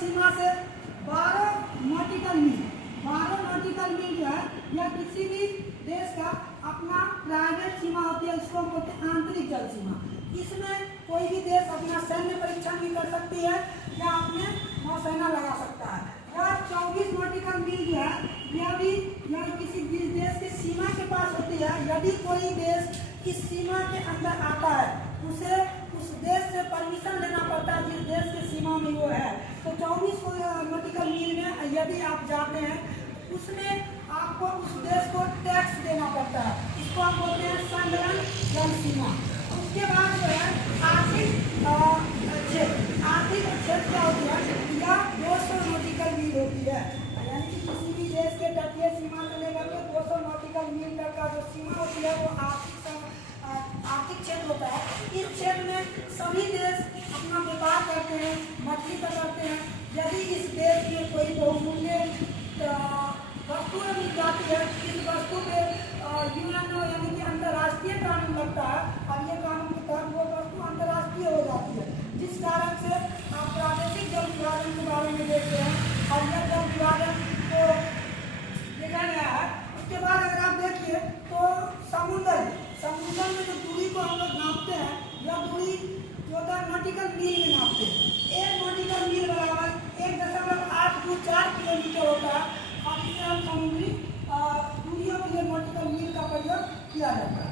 सीमा से 12 नॉटिकल मील, 12 नॉटिकल मील जो है या किसी भी देश का अपना प्राइवेट सीमा होती है, इसको हम बोलते हैं आंतरिक जल सीमा। इसमें कोई भी देश अपना सैन्य परीक्षण भी कर सकती है या अपने नौसेना लगा सकता है। यह 24 नॉटिकल मील जो है यह भी किसी देश की सीमा के पास होती है। यदि कोई देश इस सीमा के अंदर आता है, उसे उस देश से परमिशन लेना पड़ता है जिस देश की सीमा में वो है। तो 24 नॉटिकल मील में यदि आप जाते हैं, उसमें आपको उस देश को टैक्स देना पड़ता है। इसको हम बोलते हैं संलग्न जल सीमा। उसके बाद जो है आर्थिक क्षेत्र, आर्थिक क्षेत्र क्या होती है, यह 200 नॉटिकल मील होती है। यानी कि किसी भी देश के तटीय सीमा से लेकर के 200 नॉटिकल मील तक का जो सीमा होती है वो आर्थिक क्षेत्र होता है। इस क्षेत्र में सभी देश अपना व्यापार करते हैं, मछली पकड़ते हैं। यदि इस देश में कोई बहुमूल्य वस्तु मिल जाती है, इस वस्तु पे यूएनओ यानी कि अंतर्राष्ट्रीय कानून लगता है और ये कानून के तहत वो वस्तु अंतर्राष्ट्रीय हो जाती है, जिस कारण से आप प्रादेशिक जल विभाजन के बारे में देखते हैं और यह जल विभाजन को देखा गया है। उसके बाद अगर आप देखिए तो समुद्र में जो दूरी को हम लोग नापते हैं, यह दूरी जो होता है नॉटिकल मील में नापते हैं। 1 नॉटिकल मील बराबर 1.824 किलोमीटर होता है और इसे हम समुद्री दूरियों के लिए नॉटिकल मील का प्रयोग किया जाता है।